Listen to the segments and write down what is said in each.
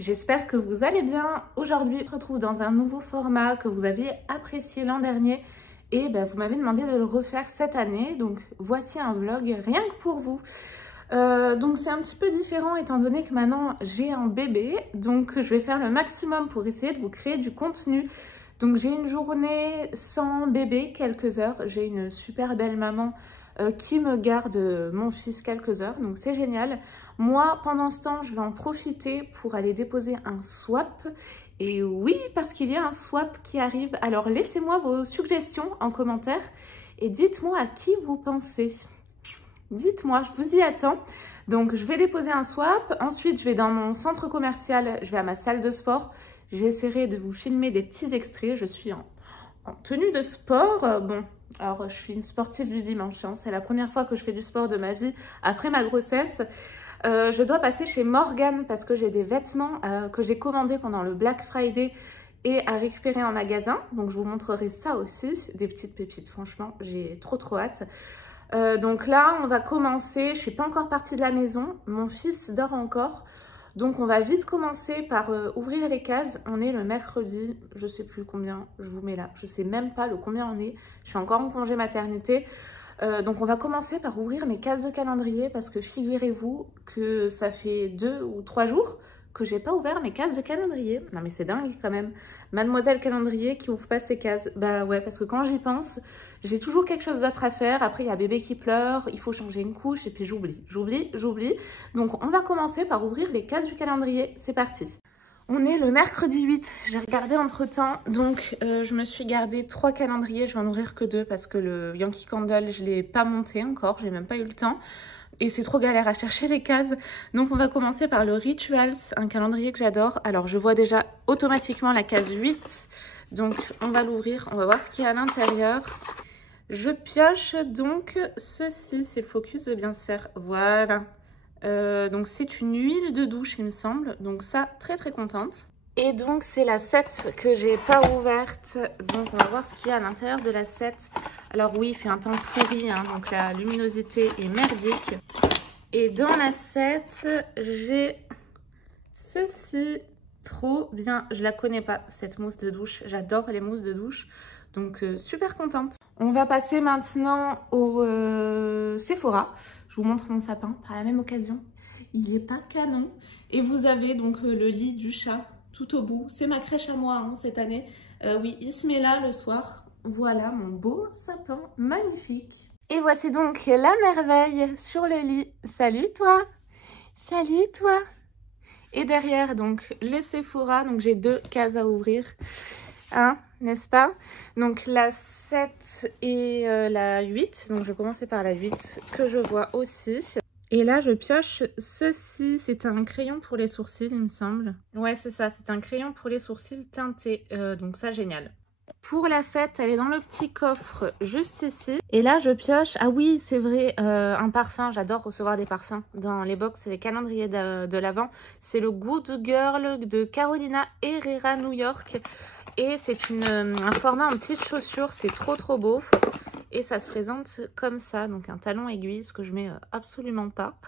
J'espère que vous allez bien. Aujourd'hui, on se retrouve dans un nouveau format que vous aviez apprécié l'an dernier et vous m'avez demandé de le refaire cette année. Donc voici un vlog rien que pour vous. Donc c'est un petit peu différent étant donné que maintenant j'ai un bébé. Donc je vais faire le maximum pour essayer de vous créer du contenu. Donc j'ai une journée sans bébé, quelques heures. J'ai une super belle maman qui me garde mon fils quelques heures, donc c'est génial. Moi, pendant ce temps, je vais en profiter pour aller déposer un swap. Et oui, parce qu'il y a un swap qui arrive. Alors laissez-moi vos suggestions en commentaire et dites-moi à qui vous pensez. Dites-moi, je vous y attends. Donc je vais déposer un swap, ensuite je vais dans mon centre commercial, je vais à ma salle de sport. J'essaierai de vous filmer des petits extraits. Je suis en tenue de sport. Bon, alors je suis une sportive du dimanche, hein. C'est la première fois que je fais du sport de ma vie après ma grossesse. Je dois passer chez Morgan parce que j'ai des vêtements que j'ai commandés pendant le Black Friday et à récupérer en magasin. Donc je vous montrerai ça aussi, des petites pépites, franchement, j'ai trop hâte. Donc là, on va commencer, je suis pas encore partie de la maison, mon fils dort encore. Donc on va vite commencer par ouvrir les cases. On est le mercredi, je sais plus combien, je vous mets là. Je sais même pas le combien on est. Je suis encore en congé maternité. Donc on va commencer par ouvrir mes cases de calendrier parce que figurez-vous que ça fait 2 ou 3 jours que j'ai pas ouvert mes cases de calendrier. Non mais c'est dingue quand même. Mademoiselle calendrier qui ouvre pas ses cases. Bah ouais, parce que quand j'y pense, j'ai toujours quelque chose d'autre à faire. Après il y a bébé qui pleure, il faut changer une couche et puis j'oublie. Donc on va commencer par ouvrir les cases du calendrier. C'est parti. On est le mercredi 8, j'ai regardé entre temps, donc je me suis gardé 3 calendriers, je vais en ouvrir que 2 parce que le Yankee Candle, je ne l'ai pas monté encore, j'ai même pas eu le temps. Et c'est trop galère à chercher les cases. Donc on va commencer par le Rituals, un calendrier que j'adore. Alors je vois déjà automatiquement la case 8, donc on va l'ouvrir, on va voir ce qu'il y a à l'intérieur. Je pioche donc ceci, si le focus veut bien se faire, voilà. Donc c'est une huile de douche il me semble, donc ça très contente. Et donc c'est la 7 que j'ai pas ouverte, donc on va voir ce qu'il y a à l'intérieur de la 7. Alors oui, il fait un temps pourri, hein, donc la luminosité est merdique. Et dans la 7 j'ai ceci, trop bien, je la connais pas cette mousse de douche, j'adore les mousses de douche, donc super contente. On va passer maintenant au Sephora. Je vous montre mon sapin par la même occasion. Il est pas canon. Et vous avez donc le lit du chat tout au bout. C'est ma crèche à moi hein, cette année. Oui, il se met là le soir. Voilà mon beau sapin magnifique. Et voici donc la merveille sur le lit. Salut toi! Salut toi! Et derrière donc les Sephora. Donc j'ai 2 cases à ouvrir. Hein, n'est-ce pas? Donc la 7 et la 8, donc je vais commencer par la 8 que je vois aussi. Et là je pioche ceci, c'est un crayon pour les sourcils il me semble. Ouais c'est ça, c'est un crayon pour les sourcils teintés, donc ça génial. Pour la 7, elle est dans le petit coffre juste ici. Et là je pioche, ah oui c'est vrai, un parfum, j'adore recevoir des parfums dans les box et les calendriers de l'Avent. C'est le Good Girl de Carolina Herrera New York. Et c'est un format en petite chaussure, c'est trop beau. Et ça se présente comme ça, donc un talon aiguille, ce que je mets absolument pas.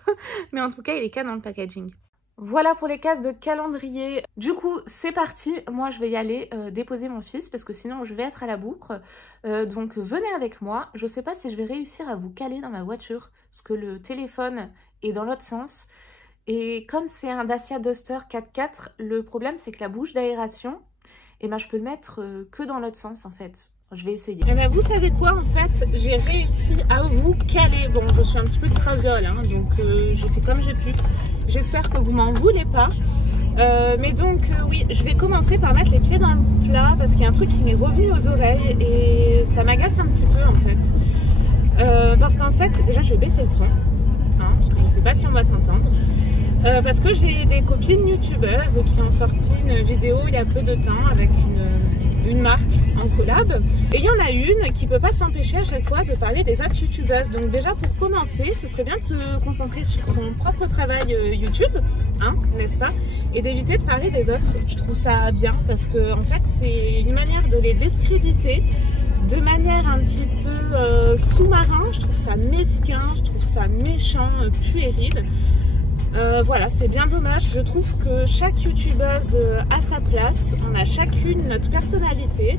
Mais en tout cas, il est canon le packaging. Voilà pour les cases de calendrier. Du coup, c'est parti. Moi, je vais y aller déposer mon fils parce que sinon, je vais être à la bourre. Donc, venez avec moi. Je sais pas si je vais réussir à vous caler dans ma voiture parce que le téléphone est dans l'autre sens. Et comme c'est un Dacia Duster 4x4, le problème, c'est que la bouche d'aération, et je peux le mettre que dans l'autre sens en fait. Je vais essayer. Et vous savez quoi en fait, j'ai réussi à vous caler. Bon, je suis un petit peu de traviole, hein, donc j'ai fait comme j'ai pu. J'espère que vous m'en voulez pas. Mais donc oui, je vais commencer par mettre les pieds dans le plat parce qu'il y a un truc qui m'est revenu aux oreilles et ça m'agace un petit peu en fait. Parce qu'en fait, déjà je vais baisser le son, hein, parce que je sais pas si on va s'entendre. Parce que j'ai des copines youtubeuses qui ont sorti une vidéo il y a peu de temps avec une marque en collab. Et il y en a une qui peut pas s'empêcher à chaque fois de parler des autres youtubeuses. Donc déjà pour commencer, ce serait bien de se concentrer sur son propre travail YouTube, hein, n'est-ce pas? Et d'éviter de parler des autres. Je trouve ça bien parce que en fait c'est une manière de les discréditer de manière un petit peu sous-marin. Je trouve ça mesquin, je trouve ça méchant, puéril. Voilà, c'est bien dommage. Je trouve que chaque youtubeuse a sa place. On a chacune notre personnalité.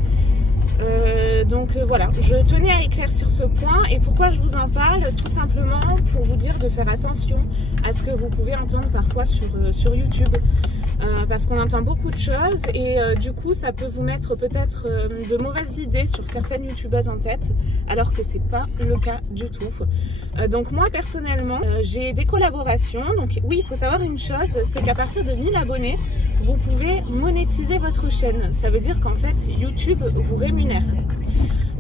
Voilà, je tenais à éclaircir ce point. Et pourquoi je vous en parle? Tout simplement pour vous dire de faire attention à ce que vous pouvez entendre parfois sur YouTube. Parce qu'on entend beaucoup de choses et du coup ça peut vous mettre peut-être de mauvaises idées sur certaines youtubeuses en tête, alors que c'est pas le cas du tout. Donc moi personnellement j'ai des collaborations. Donc oui, il faut savoir une chose, c'est qu'à partir de 1000 abonnés vous pouvez monétiser votre chaîne. Ça veut dire qu'en fait YouTube vous rémunère.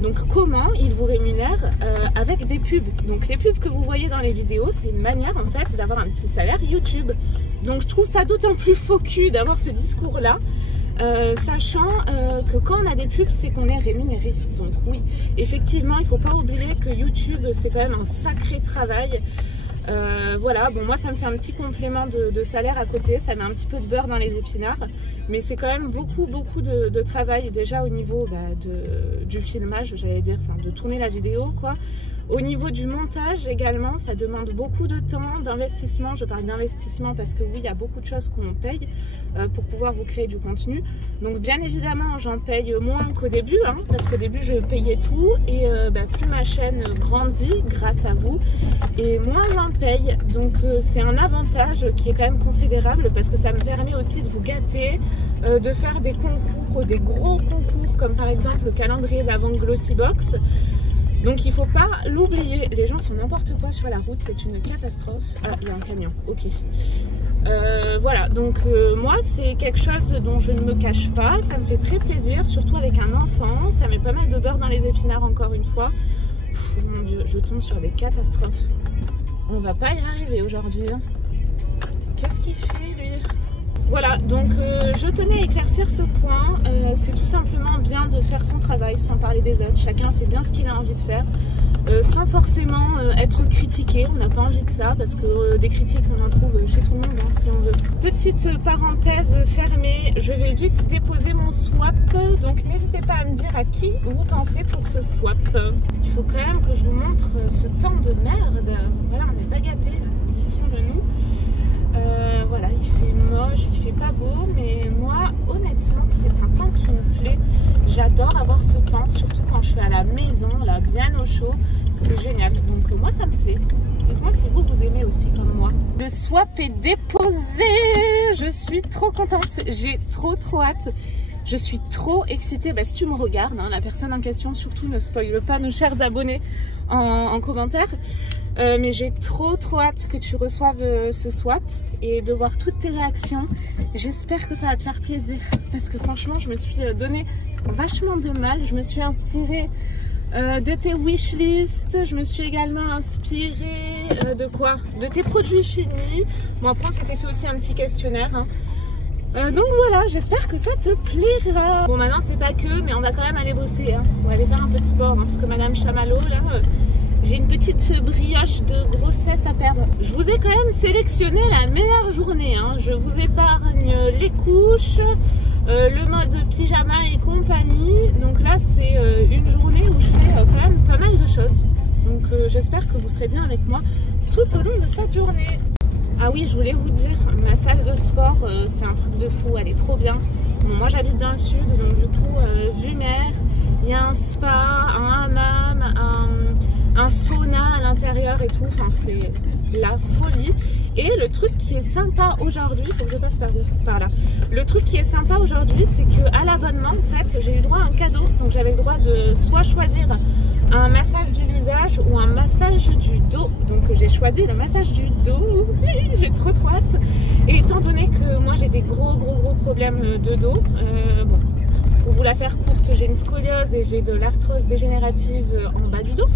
Donc comment il vous rémunère? Avec des pubs. Donc les pubs que vous voyez dans les vidéos, c'est une manière en fait d'avoir un petit salaire YouTube. Donc je trouve ça d'autant plus faux cul d'avoir ce discours là, sachant que quand on a des pubs, c'est qu'on est rémunéré. Donc oui, effectivement, il ne faut pas oublier que YouTube, c'est quand même un sacré travail. Voilà, bon moi ça me fait un petit complément de salaire à côté, ça met un petit peu de beurre dans les épinards, mais c'est quand même beaucoup de travail déjà au niveau du filmage, j'allais dire, enfin de tourner la vidéo quoi. Au niveau du montage également, ça demande beaucoup de temps, d'investissement. Je parle d'investissement parce que oui, il y a beaucoup de choses qu'on paye pour pouvoir vous créer du contenu. Donc bien évidemment, j'en paye moins qu'au début, hein, parce qu'au début, je payais tout. Et plus ma chaîne grandit grâce à vous, et moins j'en paye. Donc c'est un avantage qui est quand même considérable parce que ça me permet aussi de vous gâter, de faire des concours, des gros concours, comme par exemple le calendrier d'avant Glossybox. Donc il ne faut pas l'oublier, les gens font n'importe quoi sur la route, c'est une catastrophe. Ah, il y a un camion, ok. Voilà, donc moi c'est quelque chose dont je ne me cache pas, ça me fait très plaisir, surtout avec un enfant, ça met pas mal de beurre dans les épinards encore une fois. Pff, mon Dieu, je tombe sur des catastrophes. On va pas y arriver aujourd'hui. Hein. Qu'est-ce qu'il fait lui? Voilà, donc je tenais à éclaircir ce point. C'est tout simplement bien de faire son travail sans parler des autres. Chacun fait bien ce qu'il a envie de faire, sans forcément être critiqué. On n'a pas envie de ça parce que des critiques on en trouve chez tout le monde hein, si on veut. Petite parenthèse fermée, je vais vite déposer mon swap. Donc n'hésitez pas à me dire à qui vous pensez pour ce swap. Il faut quand même que je vous montre ce temps de merde. Voilà, on n'est pas gâtés, disons de nous. Voilà, il fait moche, il fait pas beau, mais moi, honnêtement, c'est un temps qui me plaît. J'adore avoir ce temps, surtout quand je suis à la maison, là, bien au chaud. C'est génial. Donc, moi, ça me plaît. Dites-moi si vous aimez aussi comme moi. Le swap est déposé. Je suis trop contente. J'ai trop hâte. Je suis trop excitée. Bah, si tu me regardes, hein, la personne en question, surtout ne spoile pas nos chers abonnés en commentaire. Mais j'ai trop hâte que tu reçoives ce swap et de voir toutes tes réactions. J'espère que ça va te faire plaisir parce que franchement je me suis donné vachement de mal. Je me suis inspirée de tes wishlists, je me suis également inspirée de quoi? De tes produits finis. Bon après on s'était fait aussi un petit questionnaire hein. Donc voilà, j'espère que ça te plaira. Bon maintenant c'est pas que, mais on va quand même aller bosser hein. On va aller faire un peu de sport hein, parce que Madame Chamallow là... j'ai une petite brioche de grossesse à perdre. Je vous ai quand même sélectionné la meilleure journée. Hein. Je vous épargne les couches, le mode pyjama et compagnie. Donc là, c'est une journée où je fais quand même pas mal de choses. Donc j'espère que vous serez bien avec moi tout au long de cette journée. Ah oui, je voulais vous dire, ma salle de sport, c'est un truc de fou. Elle est trop bien. Bon, moi, j'habite dans le sud, donc du coup, vue mer, il y a un spa, un hammam, un sauna à l'intérieur et tout, enfin c'est la folie. Et le truc qui est sympa aujourd'hui, faut que je passe par là. Le truc qui est sympa aujourd'hui, c'est qu'à l'abonnement, en fait, j'ai eu droit à un cadeau. Donc j'avais le droit de soit choisir un massage du visage ou un massage du dos. Donc j'ai choisi le massage du dos. Oui, j'ai trop hâte. Et étant donné que moi j'ai des gros problèmes de dos, bon, pour vous la faire courte, j'ai une scoliose et j'ai de l'arthrose dégénérative en bas du dos.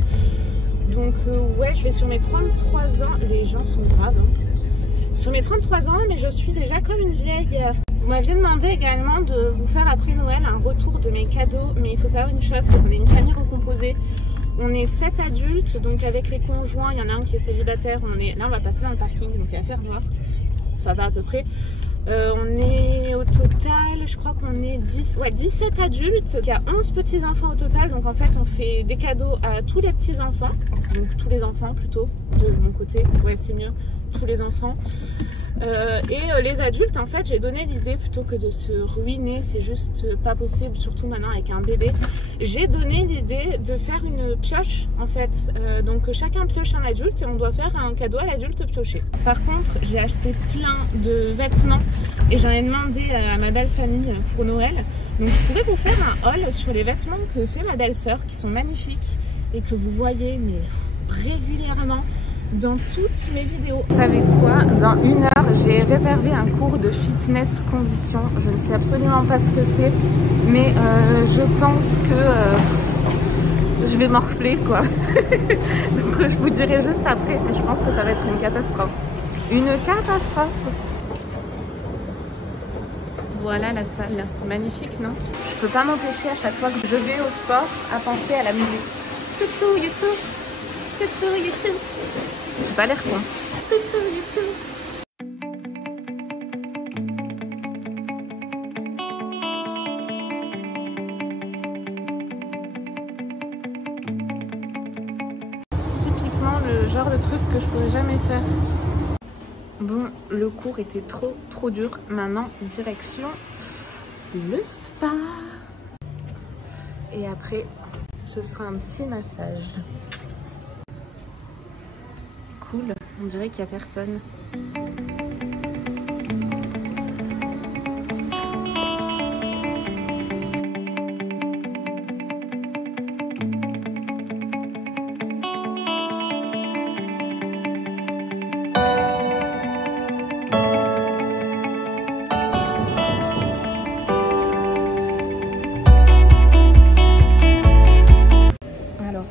Donc ouais, je vais sur mes 33 ans, les gens sont graves hein. Sur mes 33 ans, mais je suis déjà comme une vieille. Vous m'aviez demandé également de vous faire après Noël un retour de mes cadeaux, mais il faut savoir une chose, c'est qu'on est une famille recomposée. On est 7 adultes, donc avec les conjoints, il y en a un qui est célibataire, là on va passer dans le parking, donc il va faire noir, ça va à peu près. On est au total, je crois qu'on est 17 adultes. Il y a 11 petits-enfants au total. Donc en fait, on fait des cadeaux à tous les petits-enfants. Donc tous les enfants plutôt, de mon côté. Ouais, c'est mieux. tous les enfants. Les adultes, en fait, j'ai donné l'idée, plutôt que de se ruiner, c'est juste pas possible, surtout maintenant avec un bébé, j'ai donné l'idée de faire une pioche, en fait. Donc chacun pioche un adulte et on doit faire un cadeau à l'adulte pioché. Par contre, j'ai acheté plein de vêtements et j'en ai demandé à ma belle famille pour Noël. Donc je pourrais vous faire un haul sur les vêtements que fait ma belle-sœur, qui sont magnifiques et que vous voyez mais régulièrement dans toutes mes vidéos. Vous savez quoi? Dans 1 heure, j'ai réservé un cours de fitness condition. Je ne sais absolument pas ce que c'est, mais je pense que je vais morfler, quoi. Donc je vous dirai juste après, mais je pense que ça va être une catastrophe. Une catastrophe! Voilà la salle. Magnifique, non? Je peux pas m'empêcher à chaque fois que je vais au sport à penser à la musique. Toutou, youtou, toutou, youtou. J'ai pas l'air con. Toutou, youtou. Typiquement le genre de truc que je pourrais jamais faire. Bon, le cours était trop dur. Maintenant, direction le spa. Et après, ce sera un petit massage. Cool, on dirait qu'il n'y a personne.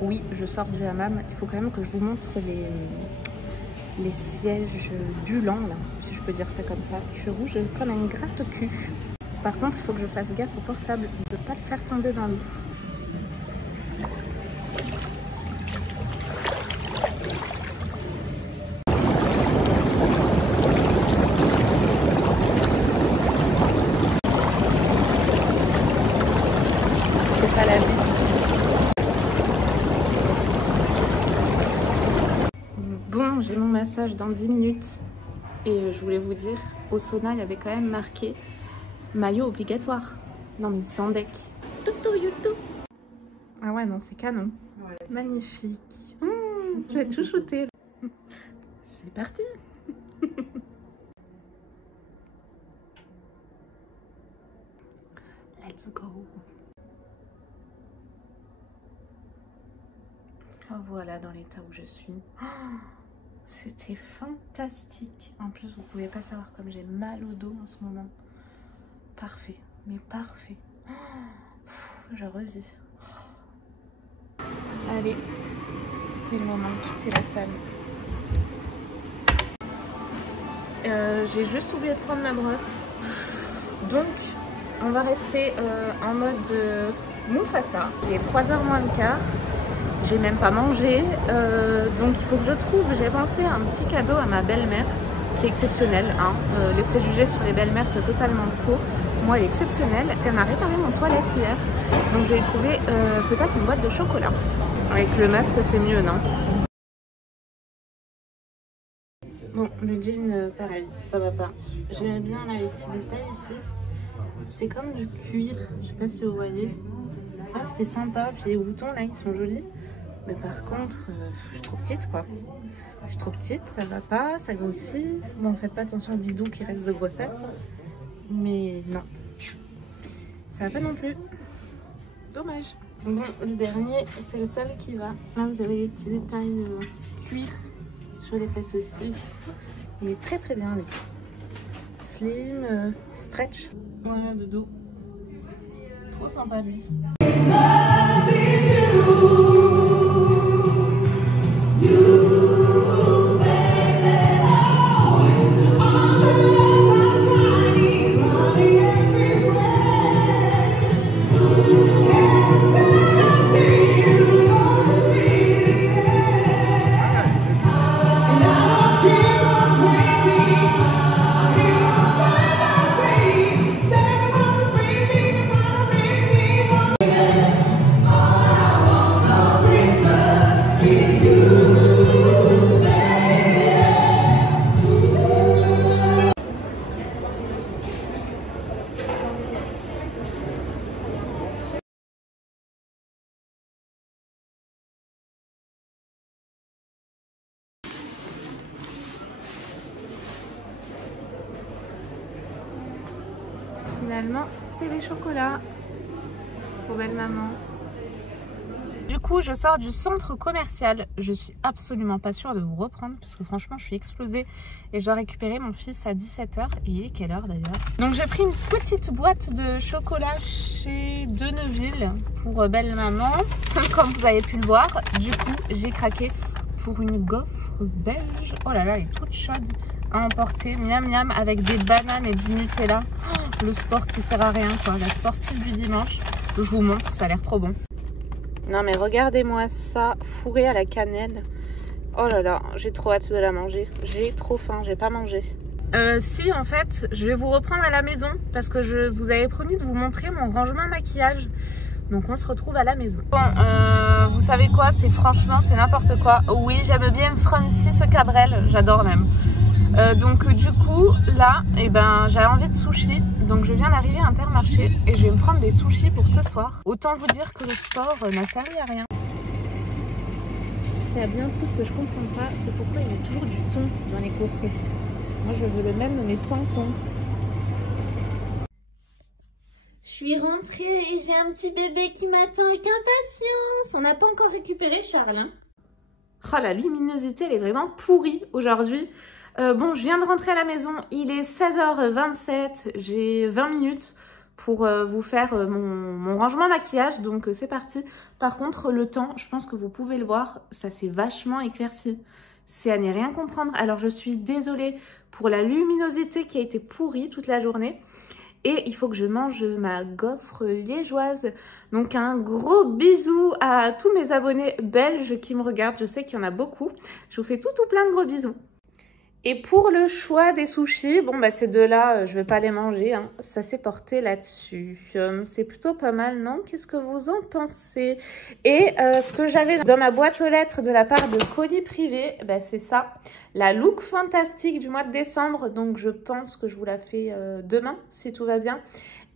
Oui, je sors du hammam. Il faut quand même que je vous montre les sièges bullants, là, si je peux dire ça comme ça. Je suis rouge comme un gratte-cul. Par contre, il faut que je fasse gaffe au portable, de ne pas le faire tomber dans l'eau. C'est pas la vie. Bon, j'ai mon massage dans 10 minutes et je voulais vous dire, au sauna, il y avait quand même marqué maillot obligatoire. Non mais sans deck. Toutou youtou. Ah ouais, non, c'est canon. Ouais, magnifique. Je vais être chouchoutée. C'est parti. Let's go. Voilà dans l'état où je suis. C'était fantastique. En plus, vous pouvez pas savoir comme j'ai mal au dos en ce moment. Parfait, mais parfait. Je revis. Allez, c'est le moment de quitter la salle. J'ai juste oublié de prendre ma brosse. Donc, on va rester en mode Mufasa. Il est 3h moins le quart. J'ai même pas mangé, donc il faut que je trouve, j'ai pensé à un petit cadeau à ma belle-mère, qui est exceptionnelle, hein. Les préjugés sur les belles-mères c'est totalement faux. Moi elle est exceptionnelle, elle m'a réparé mon toilette hier, donc je vais trouver peut-être une boîte de chocolat. Avec le masque c'est mieux, non? Bon, le jean pareil, ça va pas. J'aime bien là, les petits détails ici, c'est comme du cuir, je sais pas si vous voyez. Ça c'était sympa, puis les boutons là ils sont jolis. Mais par contre, je suis trop petite quoi. Je suis trop petite, ça va pas, ça grossit. Bon, faites pas attention au bidou qui reste de grossesse. Mais non, ça va pas non plus. Dommage. Bon, le dernier, c'est le seul qui va. Là, vous avez les petits détails cuir sur les fesses aussi. Il est très très bien lui. Slim, stretch. Voilà de dos. Trop sympa lui. finalement, c'est les chocolats pour belle maman. Du coup, je sors du centre commercial. Je suis absolument pas sûre de vous reprendre parce que franchement, je suis explosée et je dois récupérer mon fils à 17 h. Et il est quelle heure d'ailleurs? Donc, j'ai pris une petite boîte de chocolat chez Deneville pour belle maman, comme vous avez pu le voir. Du coup, j'ai craqué pour une gaufre belge. Oh là là, elle est toute chaude à emporter. Miam miam avec des bananes et du Nutella. Oh, le sport qui sert à rien quoi. La sportive du dimanche. Je vous montre, ça a l'air trop bon. Non mais regardez-moi ça, fourré à la cannelle. Oh là là, j'ai trop hâte de la manger. J'ai trop faim, j'ai pas mangé. Si en fait, je vais vous reprendre à la maison parce que je vous avais promis de vous montrer mon rangement maquillage. Donc on se retrouve à la maison. Bon, vous savez quoi, c'est franchement, c'est n'importe quoi. Oui, j'aime bien Francis Cabrel, j'adore même. Donc du coup, là, eh ben, j'avais envie de sushi. Donc je viens d'arriver à Intermarché et je vais me prendre des sushis pour ce soir. Autant vous dire que le sport n'a servi à rien. Il y a bien un truc que je comprends pas, c'est pourquoi il y a toujours du thon dans les coffrets. Moi je veux le même mais sans thon. Je suis rentrée et j'ai un petit bébé qui m'attend avec impatience. On n'a pas encore récupéré Charles. Hein. Oh, la luminosité elle est vraiment pourrie aujourd'hui. Bon, je viens de rentrer à la maison, il est 16 h 27, j'ai 20 minutes pour vous faire mon rangement maquillage, donc c'est parti. Par contre, le temps, je pense que vous pouvez le voir, ça s'est vachement éclairci. C'est à n'y rien comprendre. Alors, je suis désolée pour la luminosité qui a été pourrie toute la journée. Et il faut que je mange ma gaufre liégeoise. Donc un gros bisou à tous mes abonnés belges qui me regardent, je sais qu'il y en a beaucoup. Je vous fais tout plein de gros bisous. Et pour le choix des sushis, bon bah ces deux-là, je vais pas les manger, hein. Ça s'est porté là-dessus. C'est plutôt pas mal, non? Qu'est-ce que vous en pensez? Et ce que j'avais dans ma boîte aux lettres de la part de Colis Privé, bah, c'est ça, la look fantastique du mois de décembre. Donc je pense que je vous la fais demain, si tout va bien.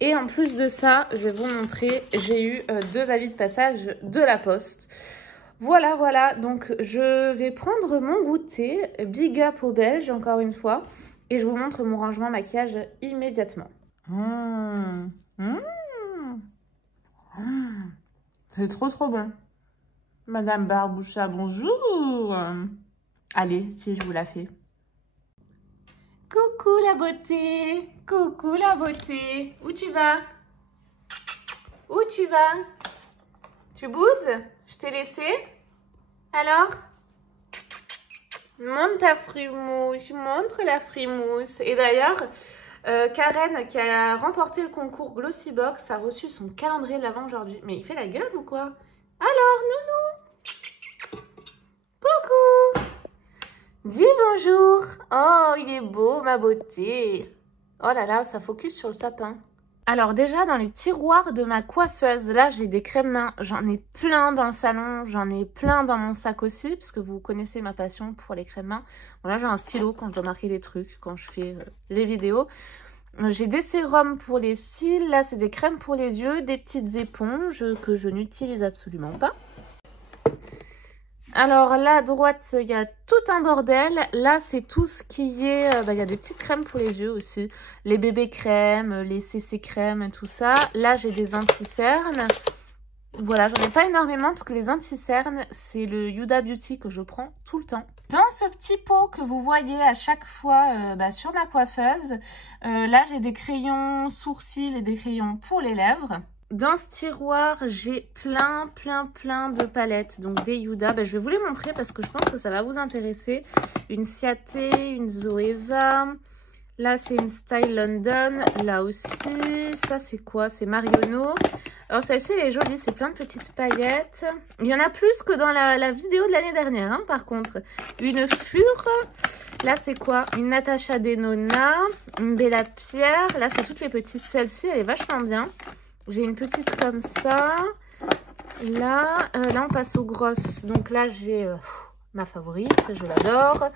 Et en plus de ça, je vais vous montrer, j'ai eu 2 avis de passage de la poste. Voilà, voilà, donc je vais prendre mon goûter, big up aux Belges encore une fois, et je vous montre mon rangement maquillage immédiatement. C'est trop bon. Madame Barboucha, bonjour. Allez, si je vous la fais. Coucou la beauté, coucou la beauté. Où tu vas? Où tu vas? Tu boudes? Je t'ai laissé? Alors? Montre ta frimousse, montre la frimousse. Et d'ailleurs, Karen, qui a remporté le concours Glossybox, a reçu son calendrier de l'Avent aujourd'hui. Mais il fait la gueule ou quoi? Alors, nounou? Coucou! Dis bonjour! Oh, il est beau, ma beauté! Oh là là, ça focus sur le sapin. Alors déjà, dans les tiroirs de ma coiffeuse, là, j'ai des crèmes mains. J'en ai plein dans le salon, j'en ai plein dans mon sac aussi, parce que vous connaissez ma passion pour les crèmes mains. Bon, là, j'ai un stylo quand je dois marquer des trucs, quand je fais les vidéos. J'ai des sérums pour les cils, là, c'est des crèmes pour les yeux, des petites éponges que je n'utilise absolument pas. Alors là, à droite, il y a tout un bordel. Là, c'est tout ce qui est... il y a des petites crèmes pour les yeux aussi. Les bébés crèmes, les CC crèmes, tout ça. Là, j'ai des anti-cernes. Voilà, j'en ai pas énormément parce que les anti-cernes, c'est le Huda Beauty que je prends tout le temps. Dans ce petit pot que vous voyez à chaque fois sur ma coiffeuse, là, j'ai des crayons sourcils et des crayons pour les lèvres. Dans ce tiroir, j'ai plein de palettes, donc des Huda. Je vais vous les montrer parce que je pense que ça va vous intéresser. Une Ciaté, une Zoeva. Là, c'est une Style London. Là aussi, ça c'est quoi? C'est Marionneau. Alors celle-ci, elle est jolie, c'est plein de petites paillettes. Il y en a plus que dans la vidéo de l'année dernière, hein, par contre. Une Fure. Là, c'est quoi? Une Natasha Denona. Une Bella Pierre. Là, c'est toutes les petites. Celle-ci, elle est vachement bien. J'ai une petite comme ça. Là, on passe aux grosses. Donc là, j'ai ma favorite. Je l'adore.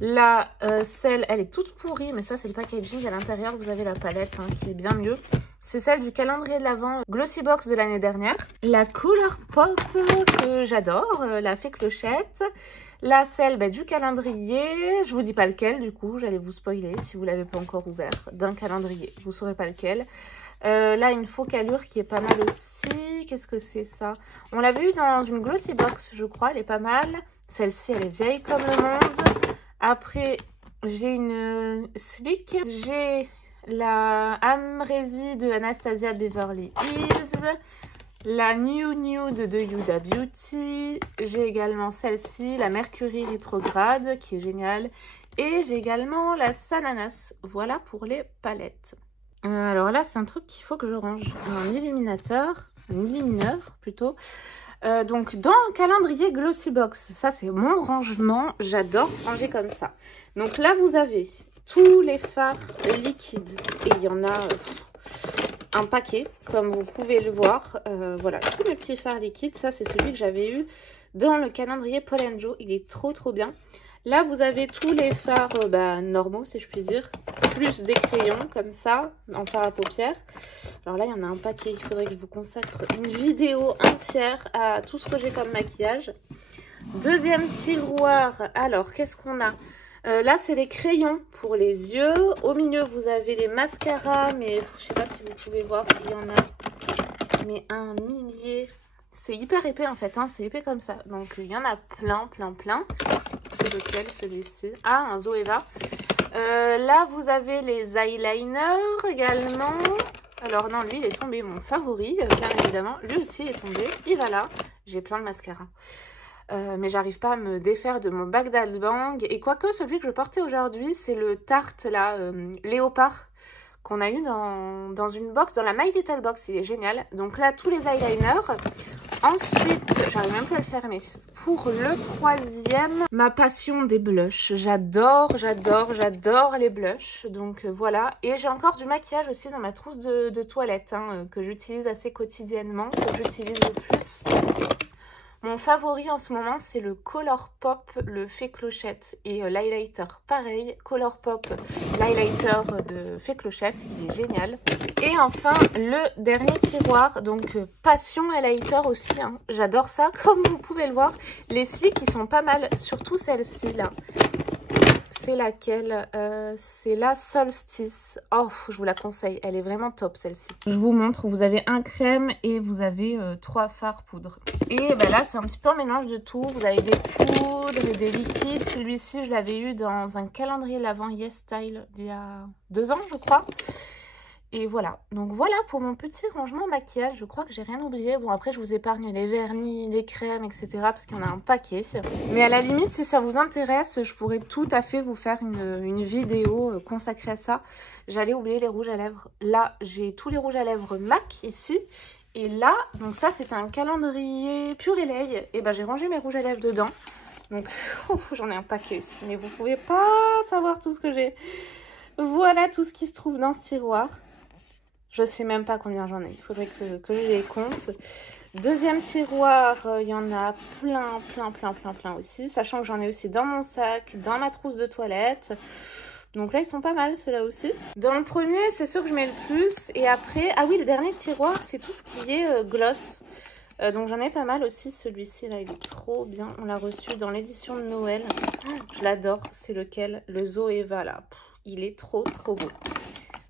Là, celle, elle est toute pourrie. Mais ça, c'est le packaging. À l'intérieur, vous avez la palette hein, qui est bien mieux. C'est celle du calendrier de l'Avent Glossybox de l'année dernière. La Colourpop que j'adore. La Fée Clochette. Là, celle du calendrier, je vous dis pas lequel du coup, j'allais vous spoiler si vous l'avez pas encore ouvert, d'un calendrier, vous saurez pas lequel. Là, une focalure qui est pas mal aussi. Qu'est-ce que c'est ça? On l'a vu dans une glossy box, je crois, elle est pas mal. Celle-ci, elle est vieille comme le monde. Après, j'ai une Slick. J'ai la Amrezy de Anastasia Beverly Hills. La New Nude de Huda Beauty. J'ai également celle-ci, la Mercury Rétrograde, qui est géniale. Et j'ai également la Sananas. Voilà pour les palettes. Alors là, c'est un truc qu'il faut que je range. Un illuminateur, un illumineur plutôt. Donc dans le calendrier Glossy Box, ça c'est mon rangement. J'adore ranger comme ça. Donc là, vous avez tous les fards liquides. Et il y en a un paquet, comme vous pouvez le voir. Voilà, tous mes petits fards liquides. Ça, c'est celui que j'avais eu dans le calendrier Paul & Joe. Il est trop bien. Là, vous avez tous les fards normaux, si je puis dire. Plus des crayons, comme ça, en fard à paupières. Alors là, il y en a un paquet. Il faudrait que je vous consacre une vidéo entière à tout ce que j'ai comme maquillage. Deuxième tiroir. Alors, qu'est-ce qu'on a? Là, c'est les crayons pour les yeux. Au milieu, vous avez les mascaras. Mais je sais pas si vous pouvez voir, il y en a mais un millier. C'est hyper épais en fait, hein, c'est épais comme ça. Donc il y en a plein. C'est lequel celui-ci? Ah, un Zoeva. Là, vous avez les eyeliners également. Alors non, lui, il est tombé. Mon favori, bien évidemment. Lui aussi, il est tombé. Il va là. J'ai plein de mascaras. Mais j'arrive pas à me défaire de mon Bagdad Bang. Et quoique, celui que je portais aujourd'hui, c'est le Tarte, là, léopard, qu'on a eu dans une box, dans la My Little Box. Il est génial. Donc là, tous les eyeliners. Ensuite, j'arrive même plus à le fermer. Pour le troisième, ma passion des blushs. J'adore les blushs. Donc voilà. Et j'ai encore du maquillage aussi dans ma trousse de toilette, hein, que j'utilise assez quotidiennement, que j'utilise le plus. Mon favori en ce moment, c'est le Colourpop, le Fée Clochette et l'highlighter. Pareil, Colourpop, l'highlighter de Fée Clochette, il est génial. Et enfin, le dernier tiroir, donc Passion highlighter aussi. Hein. J'adore ça, comme vous pouvez le voir. Les slicks, ils sont pas mal, surtout celle-ci là. C'est laquelle? C'est la Solstice. Oh, je vous la conseille. Elle est vraiment top, celle-ci. Je vous montre. Vous avez un crème et vous avez 3 fards poudre. Et là, c'est un petit peu un mélange de tout. Vous avez des poudres et des liquides. Celui-ci, je l'avais eu dans un calendrier L'Avant Yes Style d'il y a 2 ans, je crois. Et voilà, donc voilà pour mon petit rangement maquillage. Je crois que j'ai rien oublié. Bon, après, je vous épargne les vernis, les crèmes, etc. parce qu'il y en a un paquet. Mais à la limite, si ça vous intéresse, je pourrais tout à fait vous faire une vidéo consacrée à ça. J'allais oublier les rouges à lèvres. Là, j'ai tous les rouges à lèvres MAC ici. Et là, donc ça, c'est un calendrier Pure Lay. Et j'ai rangé mes rouges à lèvres dedans. Donc, j'en ai un paquet aussi. Mais vous pouvez pas savoir tout ce que j'ai. Voilà tout ce qui se trouve dans ce tiroir. Je sais même pas combien j'en ai. Il faudrait que je les compte. Deuxième tiroir, il y en a plein aussi. Sachant que j'en ai aussi dans mon sac, dans ma trousse de toilette. Donc là, ils sont pas mal, ceux-là aussi. Dans le premier, c'est ceux que je mets le plus. Et après, ah oui, le dernier tiroir, c'est tout ce qui est gloss. Donc j'en ai pas mal aussi. Celui-ci, là, il est trop bien. On l'a reçu dans l'édition de Noël. Je l'adore. C'est lequel? Le Zoeva, là. Il est trop beau.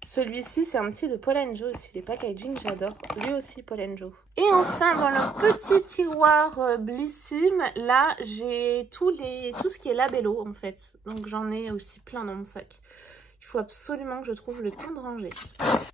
Celui-ci, c'est un petit de Paul & Joe aussi. Les packaging, j'adore. Lui aussi, Paul & Joe. Et enfin, dans le petit tiroir Blissim, là, j'ai tout ce qui est labello, en fait. Donc, j'en ai aussi plein dans mon sac. Il faut absolument que je trouve le temps de ranger.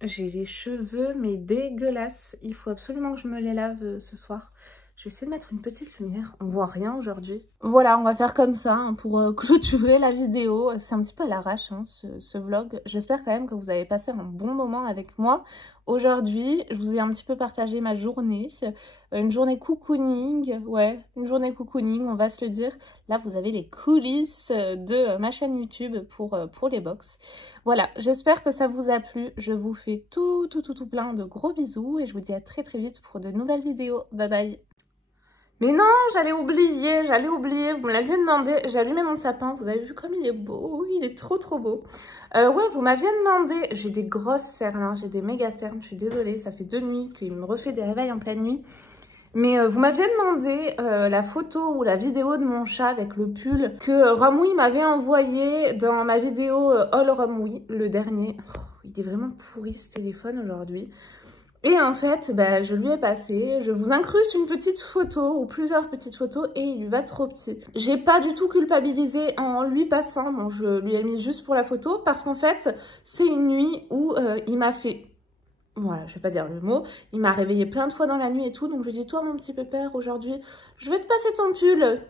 J'ai les cheveux, mais dégueulasses. Il faut absolument que je me les lave ce soir. Je vais essayer de mettre une petite lumière. On voit rien aujourd'hui. Voilà, on va faire comme ça hein, pour clôturer la vidéo. C'est un petit peu à l'arrache hein, ce vlog. J'espère quand même que vous avez passé un bon moment avec moi. Aujourd'hui, je vous ai un petit peu partagé ma journée. Une journée cocooning. Ouais, une journée cocooning, on va se le dire. Là, vous avez les coulisses de ma chaîne YouTube pour les box. Voilà, j'espère que ça vous a plu. Je vous fais tout plein de gros bisous. Et je vous dis à très vite pour de nouvelles vidéos. Bye bye. Mais non, j'allais oublier, vous me l'aviez demandé, j'ai allumé mon sapin, vous avez vu comme il est beau, il est trop beau. Ouais, vous m'aviez demandé, j'ai des grosses cernes, hein, j'ai des méga cernes, je suis désolée, ça fait 2 nuits qu'il me refait des réveils en pleine nuit. Mais vous m'aviez demandé la photo ou la vidéo de mon chat avec le pull que Romwe m'avait envoyé dans ma vidéo All Romwe, le dernier. Oh, il est vraiment pourri ce téléphone aujourd'hui. Et en fait, bah, je lui ai passé, je vous incruste une petite photo ou plusieurs petites photos et il lui va trop petit. J'ai pas du tout culpabilisé en lui passant, bon je lui ai mis juste pour la photo parce qu'en fait c'est une nuit où il m'a fait, voilà je vais pas dire le mot, il m'a réveillé plein de fois dans la nuit et tout, donc je lui ai dit toi mon petit pépère aujourd'hui je vais te passer ton pull.